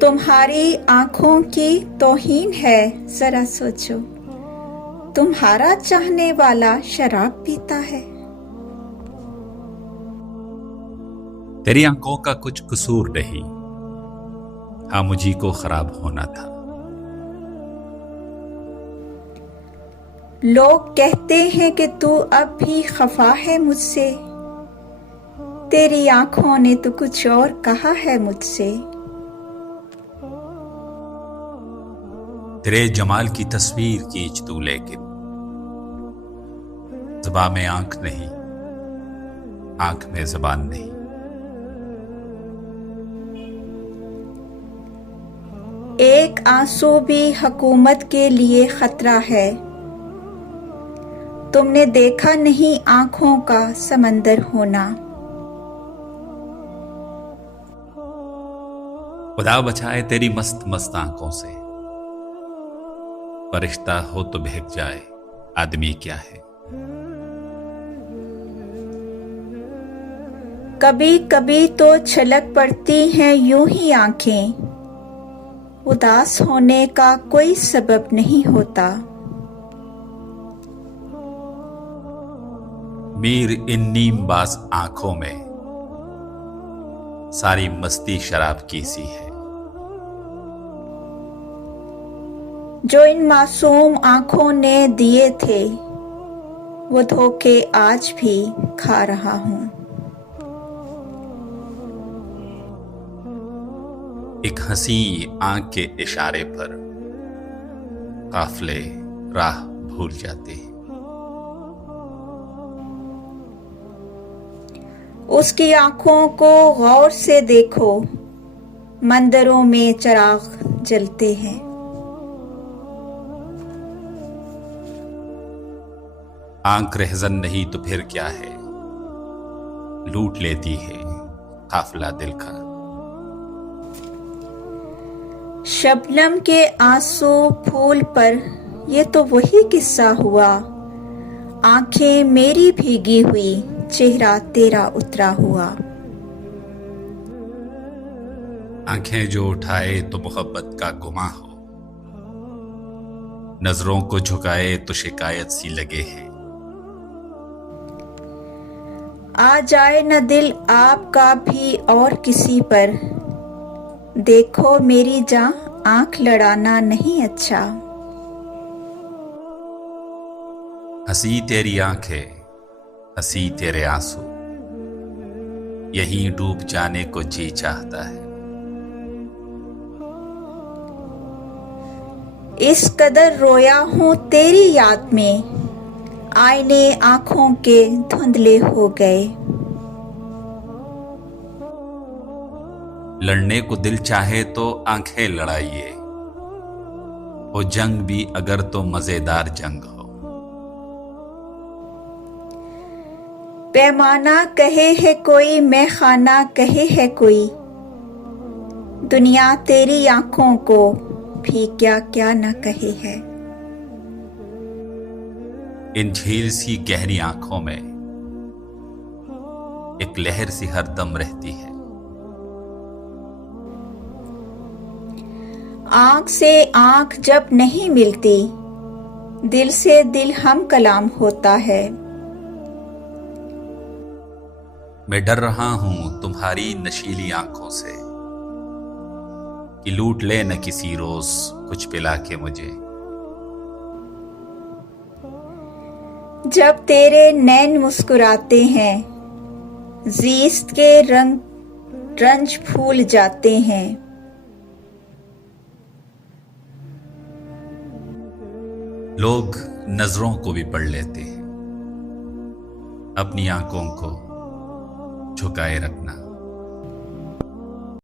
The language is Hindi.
तुम्हारी आंखों की तौहीन है, जरा सोचो, तुम्हारा चाहने वाला शराब पीता है। तेरी आंखों का कुछ कसूर नहीं, हाँ मुझी को खराब होना था। लोग कहते हैं कि तू अब भी खफा है मुझसे, तेरी आंखों ने तो कुछ और कहा है मुझसे। तेरे जमाल की तस्वीर खींच तू, लेकिन ज़बान में आंख नहीं, आंख में ज़बान नहीं। एक आंसू भी हुकूमत के लिए खतरा है, तुमने देखा नहीं आंखों का समंदर होना। खुदा बचाए तेरी मस्त मस्त आंखों से, फरिश्ता हो तो बहक जाए, आदमी क्या है। कभी कभी तो छलक पड़ती हैं यूं ही आंखें, उदास होने का कोई सबब नहीं होता। मीर इन नीमबाज आंखों में सारी मस्ती शराब की सी है। जो इन मासूम आंखों ने दिए थे, वो धोखे आज भी खा रहा हूं। एक हंसी आंख के इशारे पर काफले राह भूल जाते हैं। उसकी आंखों को गौर से देखो, मंदिरों में चिराग जलते हैं। आंख रहजन नहीं तो फिर क्या है, लूट लेती है काफिला दिल का। शबनम के आंसू फूल पर ये तो वही किस्सा हुआ, आंखें मेरी भीगी हुई, चेहरा तेरा उतरा हुआ। आंखें जो उठाए तो मोहब्बत का गुमा हो, नजरों को झुकाए तो शिकायत सी लगे हैं। आ जाए न दिल आपका भी और किसी पर, देखो मेरी जान आंख लड़ाना नहीं अच्छा। हंसी तेरी आंखें, हंसी तेरे आंसू, यहीं डूब जाने को जी चाहता है। इस कदर रोया हूं तेरी याद में, आईने आंखों के धुंधले हो गए। लड़ने को दिल चाहे तो आंखें लड़ाइए, हो जंग भी अगर तो मजेदार जंग हो। पैमाना कहे है कोई, मैं खाना कहे है कोई, दुनिया तेरी आंखों को भी क्या क्या न कहे है। इन झील सी गहरी आंखों में एक लहर सी हरदम रहती है। आंख से आंख जब नहीं मिलती, दिल से दिल हम कलाम होता है। मैं डर रहा हूं तुम्हारी नशीली आंखों से, कि लूट ले न किसी रोज कुछ पिला के मुझे। जब तेरे नैन मुस्कुराते हैं, ज़ीस्त के रंग रंज भूल जाते हैं। लोग नजरों को भी पढ़ लेते हैं, अपनी आंखों को झुकाए रखना।